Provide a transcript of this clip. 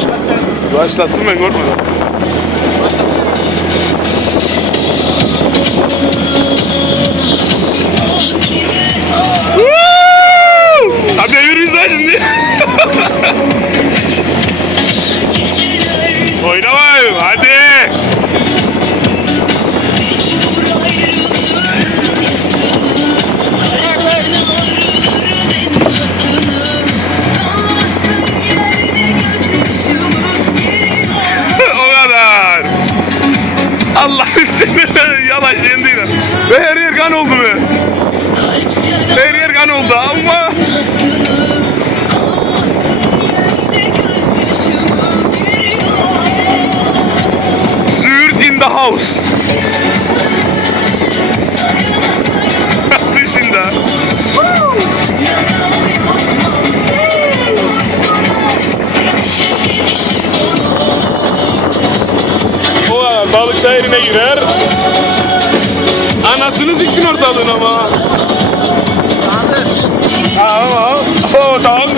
Başlat sen. Başlattım ben korkmadan. Yavaş yendi. Ve her yer kan oldu be. Her yer kan oldu ama. Züğürt in the house. Balık da yerine girer. Anasını siktin ortalığın ama. Tamam. Oo tamam.